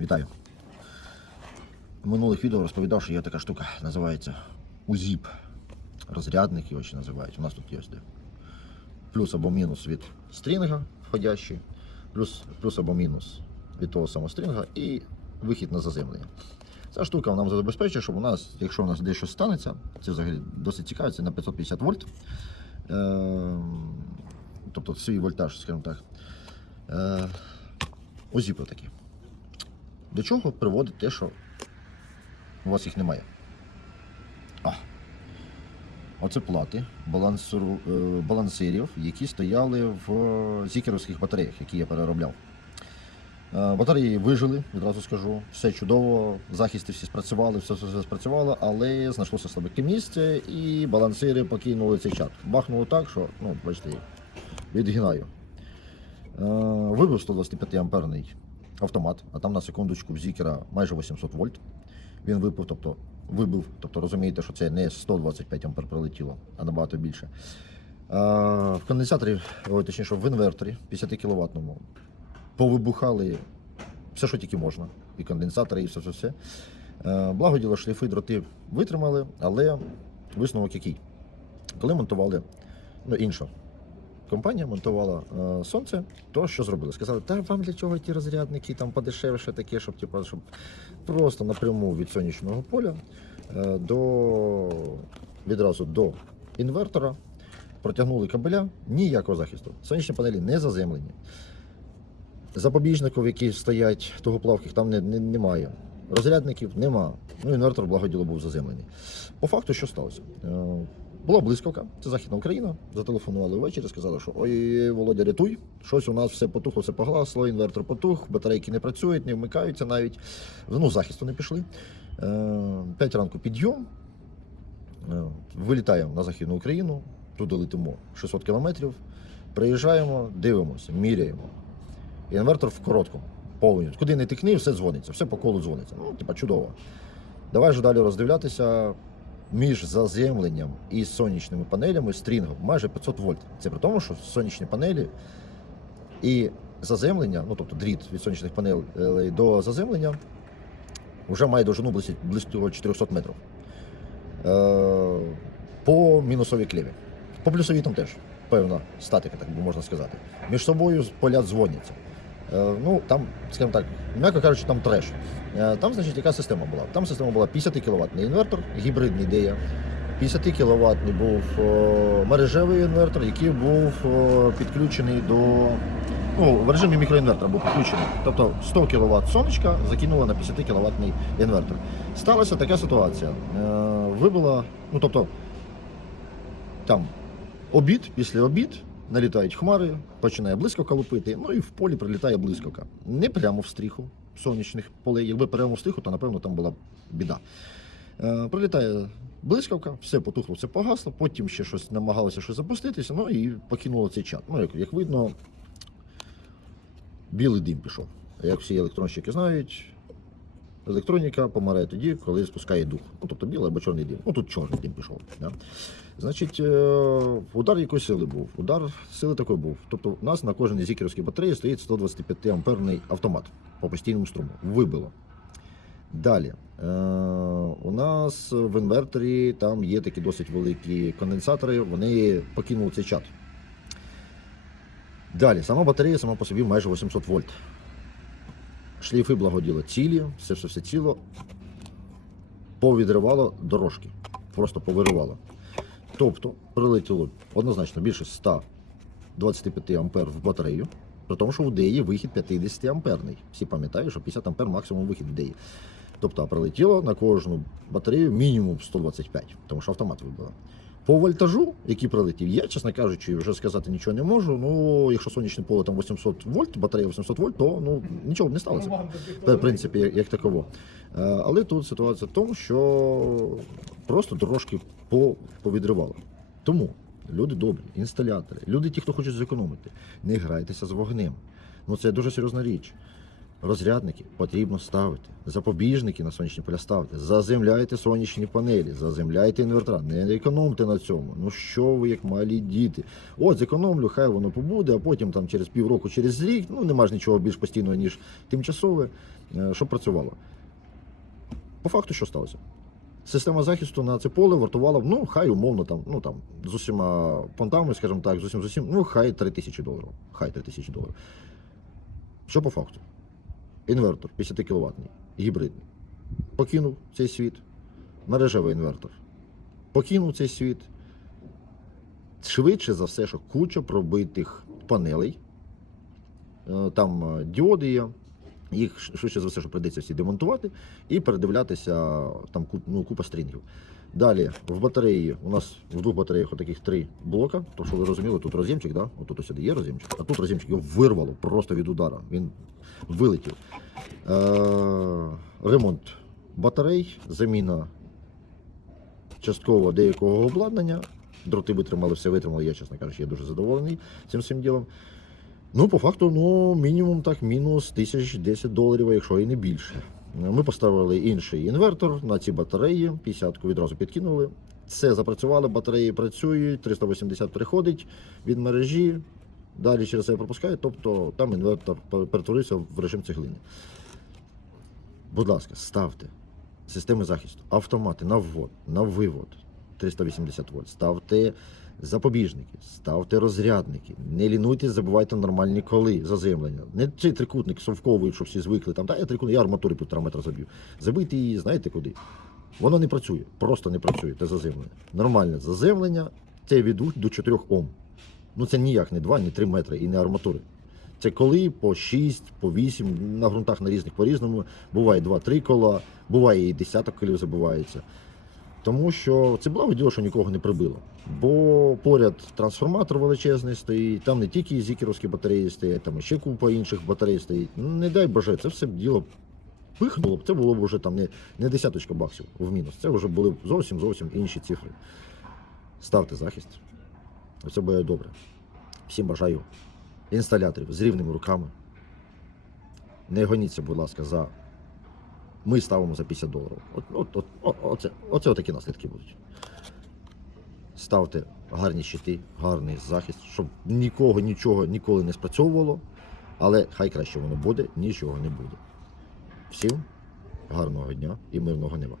Вітаю. В минулих відео розповідав, що є така штука, називається УЗІП. Розрядник його ще називають. У нас тут є де. Плюс або мінус від стрінга входящий, плюс, плюс або мінус від того самого стрінга і вихід на заземлення. Ця штука нам забезпечує, щоб у нас, якщо у нас дещо станеться, це взагалі досить цікаво, це на 550 вольт. Е, тобто свій вольтаж, скажімо так. Е, УЗІПи такі. До чого приводить те, що у вас їх немає? А. Оце плати балансиру, е, балансирів, які стояли в зікеровських батареях, які я переробляв. Е, Батареї вижили, відразу скажу. Все чудово, захисти всі спрацювали, все, все, все спрацювало, але знайшлося слабке місце і балансири покинули цей чат. Бахнуло так, що, ну, бачите, відгинаю. Е, Вибив 125 амперний автомат, а там на секундочку в Зікера майже 800 вольт. Він випив, тобто вибив, тобто розумієте, що це не 125 ампер прилетіло, а набагато більше. Е, В конденсаторі, ой, точніше, в інверторі 50 кВт повибухали все, що тільки можна. І конденсатори, і все, все, все. Е, Благо діло, шліфи, дроти витримали, але висновок який? Коли монтували, ну інша компанія монтувала е, сонце, то що зробили? Сказали, та вам для чого ті розрядники там подешевше таке, щоб, типу, щоб просто напряму від сонячного поля е, до відразу до інвертора протягнули кабеля, ніякого захисту. Сонячні панелі не заземлені. Запобіжників, які стоять тугоплавких, там не, не, немає. Розрядників нема. Ну, інвертор благоділо був заземлений. По факту, що сталося? Е, Була блискавка, це Західна Україна. Зателефонували ввечері, сказали, що ой, Володя, рятуй, щось у нас все потухло, все погасло, інвертор потух, батарейки не працюють, не вмикаються навіть. Ну, захисту не пішли. Е, П'ять ранку підйом. Е, Вилітаємо на Західну Україну, туди летимо 600 кілометрів. Приїжджаємо, дивимося, міряємо. Інвертор в короткому, повністю. Куди не тикни, все дзвониться, все по колу дзвониться. Ну, типа чудово. Давай же далі роздивлятися між заземленням і сонячними панелями стрінгом майже 500 вольт. Це при тому, що сонячні панелі і заземлення, ну тобто дріт від сонячних панелей до заземлення, вже має довжину близько, близько 400 метрів. Е, по мінусовій кліві. По плюсовій там теж певна статика, так би можна сказати. Між собою поля дзвоняться. Е, ну, там, скажімо так, м'яко кажучи, там треш. Е, Там, значить, яка система була? Там система була 50 кВт інвертор, гібридний ідея. 50 кВт був е, мережевий інвертор, який був підключений до. Ну, в режимі мікроінвертора був підключений. Тобто 100 кВт сонечка закинула на 50 кВт інвертор. Сталася така ситуація. Вибила, ну тобто, там обід, після обід налітають хмари, починає блискавка лупити, ну і в полі прилітає блискавка. Не прямо в стріху сонячних полей. Якби прямо в стріху, то напевно там була біда. Е, прилітає блискавка, все потухло, все погасло, потім ще щось намагалося щось запуститися, ну і покинуло цей чат. Ну, як, як видно, білий дим пішов. Як всі електронщики знають, електроніка помирає тоді, коли спускає дух. Ну, тобто білий або чорний дим. Ну тут чорний дим пішов. Да? Значить, е, удар якої сили був? Удар сили такої був. Тобто, у нас на кожній зікерівській батареї стоїть 125 амперний автомат по постійному струму. Вибило. Далі. Е, у нас в інверторі там є такі досить великі конденсатори, вони покинули цей чат. Далі, сама батарея сама по собі майже 800 вольт. Шліфи благоділо цілі, все все все ціло. Повідривало дорожки. Просто повиривало. Тобто прилетіло однозначно більше 125 ампер в батарею, при тому, що в деї вихід 50 амперний. Всі пам'ятають, що 50 ампер максимум вихід в деї. Тобто прилетіло на кожну батарею мінімум 125, тому що автомат вибило. По вольтажу, який прилетів, я, чесно кажучи, вже сказати нічого не можу. Ну, якщо сонячне поле там 800 вольт, батарея 800 вольт, то ну нічого б не сталося. В принципі, як, таково. Е, Але тут ситуація в тому, що просто дорожки по, повідривало. Тому люди добрі, інсталятори, люди, ті, хто хочуть зекономити, не грайтеся з вогнем. Ну це дуже серйозна річ. Розрядники потрібно ставити. Запобіжники на сонячні поля ставити. Заземляйте сонячні панелі, заземляйте інвертора. Не економте на цьому. Ну що ви, як малі діти? От зекономлю, хай воно побуде, а потім там через півроку, через рік, ну нема ж нічого більш постійного, ніж тимчасове, е, щоб працювало. По факту, що сталося? Система захисту на це поле вартувала, ну, хай умовно там, ну там, з усіма понтами, скажімо так, з усім з усім, ну, хай 3 тисячі доларів. Хай 3 тисячі доларів. Що по факту? Інвертор 50 кВт, гібридний. Покинув цей світ. Мережевий інвертор. Покинув цей світ. Швидше за все, що куча пробитих панелей. Е, Там е, діоди є. Їх швидше за все, що прийдеться всі демонтувати і передивлятися там ну, купа стрінгів. Далі в батареї у нас в двох батареях отаких три блока. То що ви розуміли, тут роз'ємчик, да? Отут ось є роз'ємчик, а тут роз'ємчик його вирвало просто від удара. Він вилетів. Е- ремонт батарей, заміна частково деякого обладнання. Дроти витримали, все витримали. Я, чесно кажучи, я дуже задоволений цим всім ділом. Ну, по факту, ну, мінімум так, мінус 1010 доларів, якщо і не більше. Ми поставили інший інвертор на ці батареї, 50-ку відразу підкинули. Все запрацювало, батареї працюють, 380 приходить від мережі, далі через це пропускає, тобто там інвертор перетворився в режим цеглини. Будь ласка, ставте системи захисту, автомати на ввод, на вивод 380 вольт, ставте запобіжники, ставте розрядники, не лінуйтесь, забувайте нормальні коли заземлення. Не цей трикутник совковий, що всі звикли, там, та я трикутник, я арматури півтора метра заб'ю. Забийте її, знаєте куди? Воно не працює, просто не працює те заземлення. Нормальне заземлення це від 2 до 4 Ом. Ну це ніяк не 2, не 3 метри і не арматури. Це коли по 6, по 8, на ґрунтах на різних по-різному. Буває 2-3 кола, буває і десяток колів забувається. Тому що це благо діло, що нікого не прибило. Бо поряд трансформатор величезний стоїть, там не тільки зікеровські батареї стоять, там ще купа інших батарей стоїть. Ну, не дай Боже, це все діло пихнуло б, це було б вже там не, не десяточка баксів в мінус. Це вже були б зовсім зовсім інші цифри. Ставте захист. Все буде добре. Всім бажаю інсталяторів з рівними руками. Не гоніться, будь ласка, за. Ми ставимо за 50 доларів. От, от, от, оце, оце такі наслідки будуть. Ставте гарні щити, гарний захист, щоб нікого нічого ніколи не спрацьовувало. Але хай краще воно буде, нічого не буде. Всім гарного дня і мирного неба.